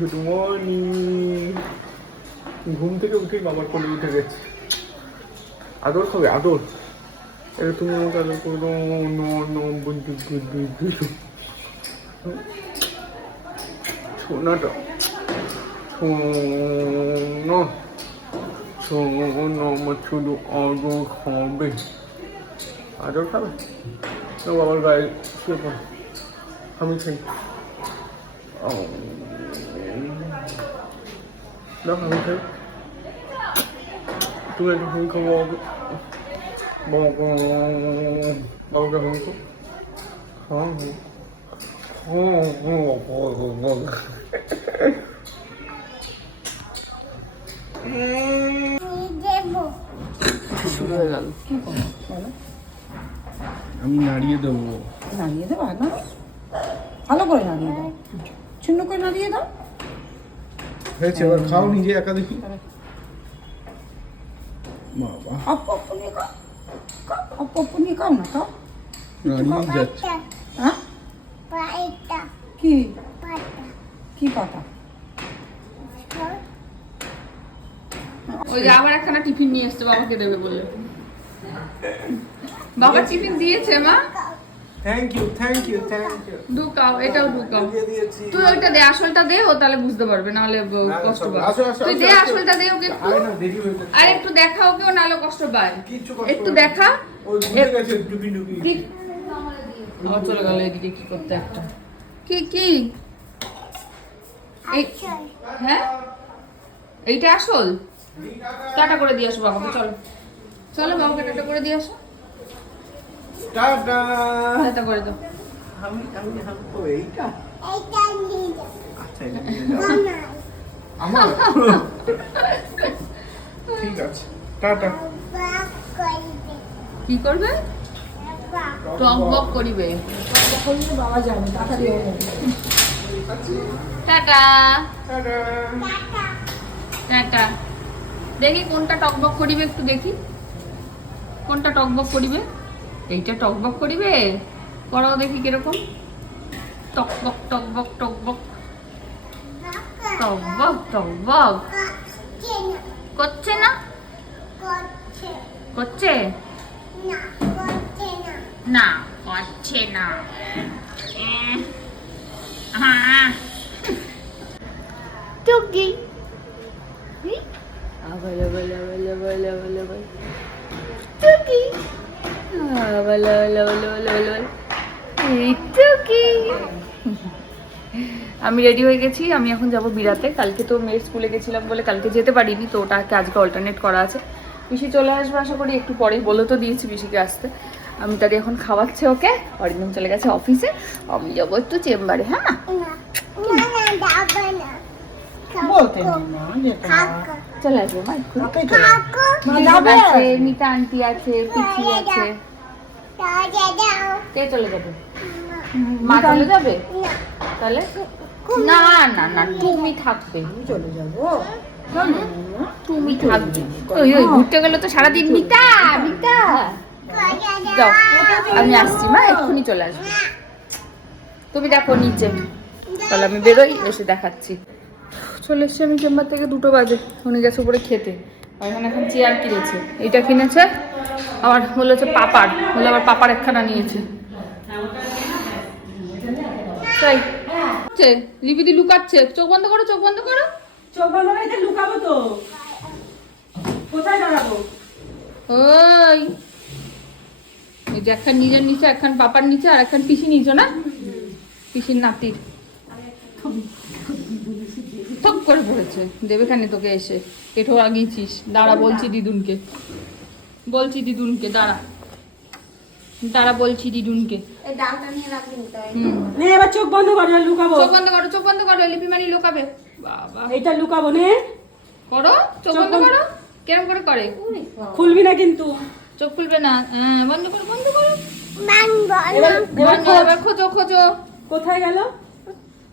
Good morning ঘুম থেকে উঠেই বাবার কোলে উঠে গেছে। আদর খাবে, আদর। এটা তুমি আমাকে আদর করো ন ন সোনাটা শোনো। শোনো, আমার শুধু আদর খাবে আদর খাবে? না, বাবার গায়ে শুয়ে আমি খাই। না আমি খাই তুমি একটা ফোন খাব বাবাকে বাবাকে ফোন খাও হ্যাঁ হ্যাঁ শুরু হয়ে গেল আমি নাড়িয়ে দেবো। নাড়িয়ে দেবা না? ভালো করে নাড়িয়ে দাও। শূন্য করে নাড়িয়ে দাও। হয়েছে এবার খাও নিজে একা দেখি। বাবা। অপ অপ খাও খাও, অপ অপ খাও না খাও নাড়িয়ে যাচ্ছে। হ্যাঁ? কি? কি কথা ওই যে আবার একখানা টিফিন নিয়ে এসছে বাবাকে দেবে বলে। বাবা টিফিন দিয়েছে মা? Thank you thank you thank you ঢুকাও এটাও দিয়ে তুই ওইটা দে আসলটা দে ও তাহলে বুঝতে পারবে নাহলে কষ্ট পাবে। তুই দে আসলটা দে ওকে একটু। আরে হয়ে একটু দেখা ওকে ও নাহলে কষ্ট পায়। একটু দেখা। চলে গেল এদিকে কি করতে একটা। কি কি? এই হ্যাঁ? এইটা আসল? টাটা করে দিয়ে আসো বাবাকে চলো। চলো বাবাকে টাটা করে দিয়ে আসো। টাটা। টাটা করে দাও। আমি আমি হাঁটবো এইটা? আচ্ছা এটা নিয়ে যাও। আমার। ঠিক আছে। টাটা। কি করবে? টক বক করিবে। বাবা যাবে তাড়াতাড়ি টাটা। টাটা। টাটা। দেখি কোনটা টকবক করিবে একটু দেখি। কোনটা টকবক করিবে? এইটা টকবক করিবে? করাও দেখি কীরকম। টকবক টকবক টকবক টকবক টকবক করছে না? করছে? না করছে না। হ্যাঁ টুকি। আবার আবার আবার আবার আবার টুকি। আমি রেডি হয়ে গেছি আমি এখন যাব বিরাতে কালকে তো মেয়ের স্কুলে গেছিলাম বলে কালকে যেতে পারিনি তো ওটাকে আজকে অল্টারনেট করা আছে পিসি চলে আসবে আশা করি একটু পরেই বলে তো দিয়েছি পিসিকে আসতে আমি তাকে এখন খাওয়াচ্ছি ওকে অরিন্দম চলে গেছে অফিসে আমি যাব একটু চেম্বারে হ্যাঁ বলতে চলে আসব আছে মিতা আন্টি আছে পিচি আছে কে চলে যাবে মা চলে যাবে তাহলে না না না তুমি থাকবে চলে যাব তুমি থাকবে ওই ওই ঘুরতে গেলে তো সারাদিন মিতা মিতা যাও আমি আসছি মা এক্ষুনি চলে আসব তুমি দেখো নিচে তাহলে আমি বেরোই এসে দেখাচ্ছি চলে এসছি আমি চেম্বার থেকে দুটো বাজে। উনি গেছে উপরে খেতে। আর এখানে এখন চেয়ার কিনেছে। এটা কিনেছে আবার বলেছে পাপার বলে আবার পাপার একখানা নিয়েছে। তাই। হচ্ছে, লিপিদি লুকাচ্ছে। চোখ বন্ধ করো চোখ বন্ধ করো। চোখ বন্ধ করে লুকাবো তো। কোথায় দাঁড়াবো? ওই। এই যে একখান নিজের নিচে একখান পাপার নিচে আর একখান পিসি নিচে না? পিসির নাতির। থক করে পড়েছে। দেবে খানে তোকে এসে কেঠো আগিয়েছিস দাঁড়া বলছি দিদুনকে। বলছি দিদুনকে দাঁড়া। দাঁড়া বলছি দিদুনকে। নে এবার চোখ বন্ধ করে লুকাবো। চোখ বন্ধ করো চোখ বন্ধ করো লিপি মানি লোকাবে। বাবা। এইটা লুকাবো নে। করো চোখ বন্ধ করো। কেরম করে করে? খুলবি না কিন্তু। চোখ খুলবে না। হ্যাঁ বন্ধ করো বন্ধ করো। এবার খোঁজো খোঁজো। কোথায় গেল?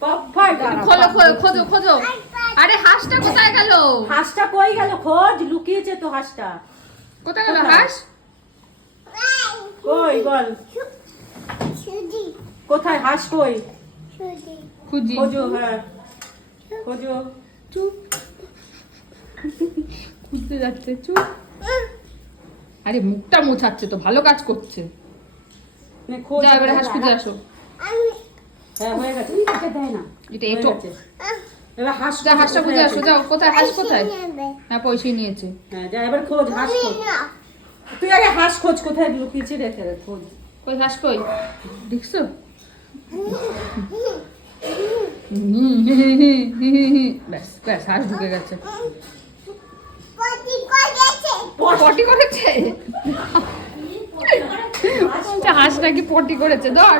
খোলো খোলো খোঁজো খোঁজো। আরে হাঁসটা কোথায় গেল? হাঁসটা কই গেল? খোঁজ লুকিয়েছে তো হাঁসটা। কোথায় গেল হাঁস? কই বল। কোথায়? হাঁস কই? খুঁজি। খোঁজো হ্যাঁ। খোঁজো। চুপ। খুঁজতে যাচ্ছে চুপ। আরে মুখটা মোছাচ্ছে তো ভালো কাজ করছে। যা এবারে হাঁস খুঁজে আসো। হ্যাঁ হয়ে গেছে। দেয় না? এটা এটো। এবার হাঁস যা হাঁসটা খুঁজে আসো যাও কোথায়? হাঁস কোথায়? হ্যাঁ পয়সা নিয়েছে। হ্যাঁ যা এবার খোঁজ হাঁস খোঁজ। তুই আগে হাঁস খোঁজ কোথায় লুকিয়েছে রেখে দে খোঁজ। কই হাঁস কই? দেখছ? ব্যাস ব্যাস হাঁস ঢুকে গেছে। পটি করেছে? আচ্ছা, হাঁস নাকি পটি করেছে? ধর।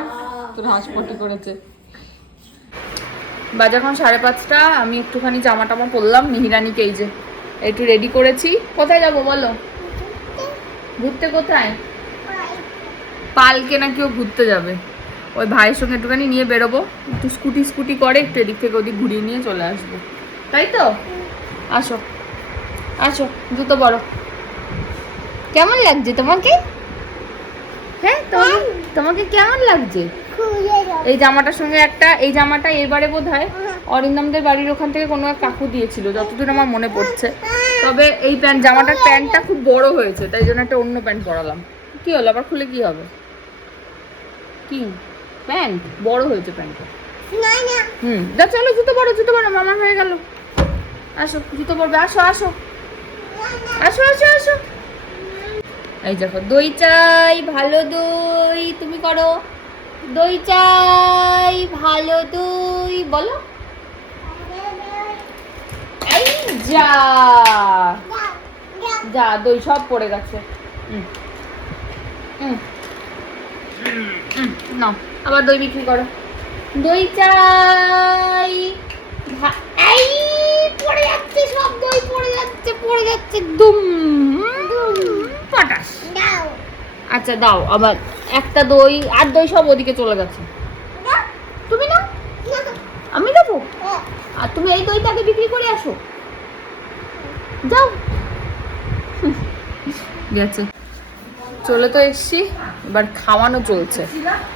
তোর হাঁসপটি করেছে। বাজে এখন সাড়ে পাঁচটা, আমি একটুখানি জামা টামা পরলাম মিহিরানিকে এই যে, একটু রেডি করেছি। কোথায় যাব বলো? ঘুরতে কোথায়? পালকে নাকি ও ঘুরতে যাবে। ওই ভাইয়ের সঙ্গে একটুখানি নিয়ে বেরোবো। একটু স্কুটি স্কুটি করে, একটু এদিক থেকে ওদিক ঘুরিয়ে নিয়ে চলে আসব। তাই তো? আসো। আসো, জুতো বড় কেমন লাগছে তোমাকে? হ্যাঁ তোমাকে কেমন লাগছে? এই জামাটার সঙ্গে একটা, এই জামাটা এবারে বোধ হয় অরিন্দমদের বাড়ির ওখান থেকে কোনো এক কাকু দিয়েছিল, যতদূর আমার মনে পড়ছে। তবে এই প্যান্ট, জামাটার প্যান্টটা খুব বড় হয়েছে, তাই জন্য একটা অন্য প্যান্ট পরালাম। কি হলো, আবার খুলে কি হবে? কি? প্যান্ট? বড় হয়েছে প্যান্টটা। হুম চলো, জুতো পরো জুতো পরো মামার হয়ে গেল। আসো, জুতো পরবে, আসো আসো। আসো আসো আসো। এই দেখো, দই চাই, ভালো দই, তুমি করো। দই চাই, ভালো দই, বলো। এই যা। যা, দই সব পড়ে গেছে। নাও, আবার দই বিক্রি করো। দই চাই এই পড়ে যাচ্ছে সব, দই পড়ে যাচ্ছে পড়ে যাচ্ছে, দুম পটাশ। আচ্ছা দাও আবার একটা দই আর দই সব ওদিকে চলে গেছে। তুমি না আমি দেবো? আর তুমি এই দইটাকে বিক্রি করে আসো। যাও। গেছে। চলে তো এসছি এবার খাওয়ানো চলছে।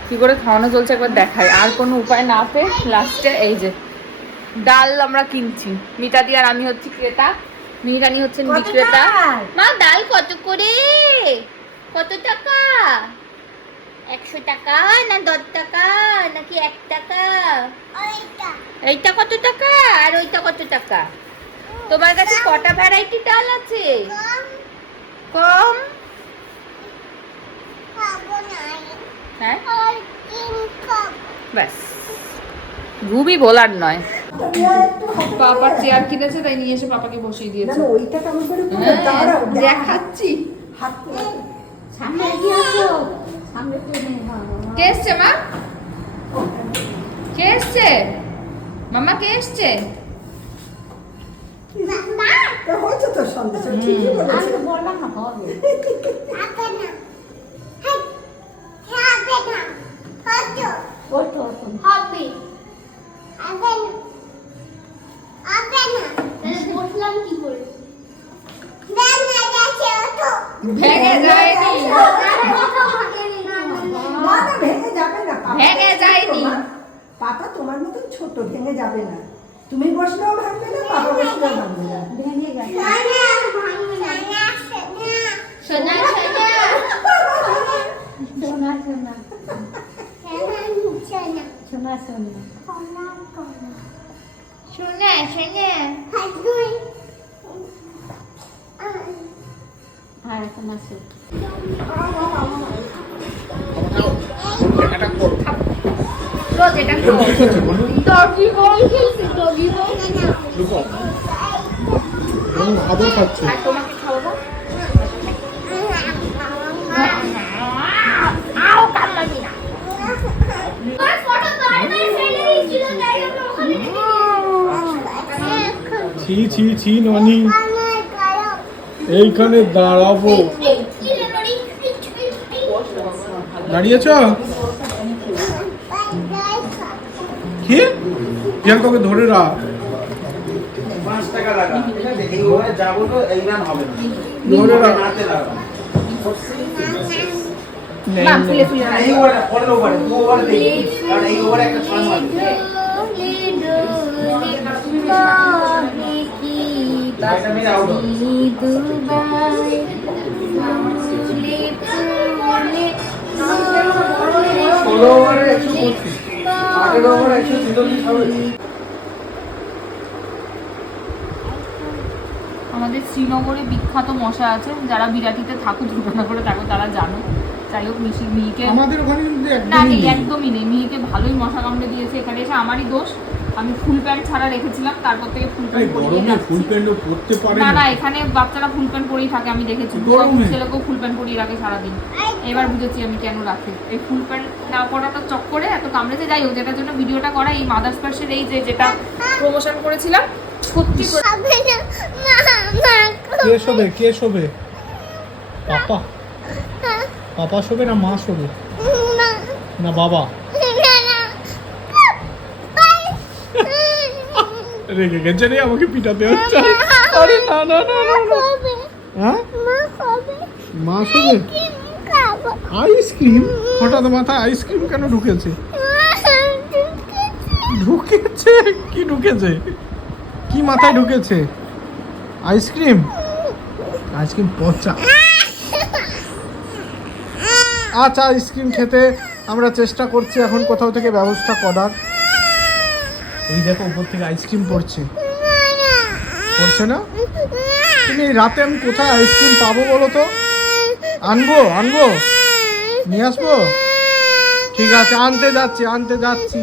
কি করে খাওয়ানো চলছে একবার দেখাই। আর কোনো উপায় না পেয়ে লাস্টে এই যে ডাল আমরা কিনছি। মিতাদি আর আমি হচ্ছি ক্রেতা। মিহিরানি হচ্ছেন বিক্রেতা? মা ডাল কত করে? কত টাকা? একশো টাকা না দশ টাকা নাকি এক টাকা? এইটা কত টাকা? আর ওইটা কত টাকা? তোমার কাছে কটা ভ্যারাইটি ডাল আছে? কম? হ্যাঁ? ব্যাস। বলার নয়। পাপা চেয়ার কিনেছে তাই নিয়ে এসে পাপাকে বসিয়ে দিয়েছে। ওইটা কেমন করে হ্যাঁ, দেখাচ্ছি। সামনে কে এসছে মা? কে এসছে? মামা কে এসছে? মা তো সন্দেশ ঠিকই বলেছে। আমি বললাম না ছোট্ট ভেঙে যাবে না। তুমি বসলেও ভাঙবে না বাবা বসলেও ভাঙবে না। ভেঙে গেল আর তোমার ছি ননি। এইখানে দাঁড়াবো। দাঁড়িয়েছ? কি প্রিয়াঙ্কাকে ধরে রাখ পাঁচ টাকা লাগা এইভাবে যাব তো এই হবে ধরে রাখ না ফুলে ফুলে এই ওভারে পরের ওভারে দু ওভারে দেখি কারণ এই ওভারে একটা ছয় মারবে ষোলো ওভারে একশো আমাদের শ্রীনগরে বিখ্যাত মশা আছে যারা বিরাটিতে ঠাকুর দুর্ঘটনা করে থাকো তারা জানো। যাই হোক মিশি মিহিকে আমাদের ওখানে না একদমই নেই নেই। একদমই নেই। মিহিকে ভালোই মশা কামড়ে দিয়েছে। এখানে এসে আমারই দোষ। আমি ফুল প্যান্ট ছাড়া রেখেছিলাম তারপর থেকে ফুল প্যান্ট পরিয়ে। ফুল প্যান্টও পরতে পারে না না। এখানে বাচ্চারা ফুল প্যান্ট পরেই থাকে আমি দেখেছি। গরমে? ছেলেকেও ফুল প্যান্ট পরিয়ে রাখে সারাদিন। এবার বুঝেছি আমি কেন রাখি। এই ফুল প্যান্ট না পরাটা চক্করে এত কামড়েছে। যাই হোক যেটার জন্য ভিডিওটা করা এই মাদার স্পার্শের এই যে যেটা প্রমোশন করেছিলাম সত্যি কে শোবে? কে শোবে? পাপা। পাপা শোবে না মা শোবে? না বাবা? রেগে গেছে রে আমাকে পিটাতে হচ্ছে। আরে না না না না। হ্যাঁ? মা শোবে আইসক্রিম হঠাৎ মাথায় আইসক্রিম কেন ঢুকেছে। ঢুকেছে? কি ঢুকেছে? কি মাথায় ঢুকেছে? আইসক্রিম? আইসক্রিম পচা। আচ্ছা আইসক্রিম খেতে আমরা চেষ্টা করছি এখন কোথাও থেকে ব্যবস্থা করার। এই দেখো, উপর থেকে আইসক্রিম পড়ছে। পড়ছে না? তুমি রাতে আমি কোথায় আইসক্রিম পাবো বলো তো? আনব আনব। নিয়ে আসব? ঠিক আছে, আনতে যাচ্ছি আনতে যাচ্ছি।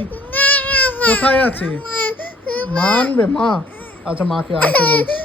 কোথায় আছে? মা আনবে, মা? আচ্ছা মাকে আনতে বলছি।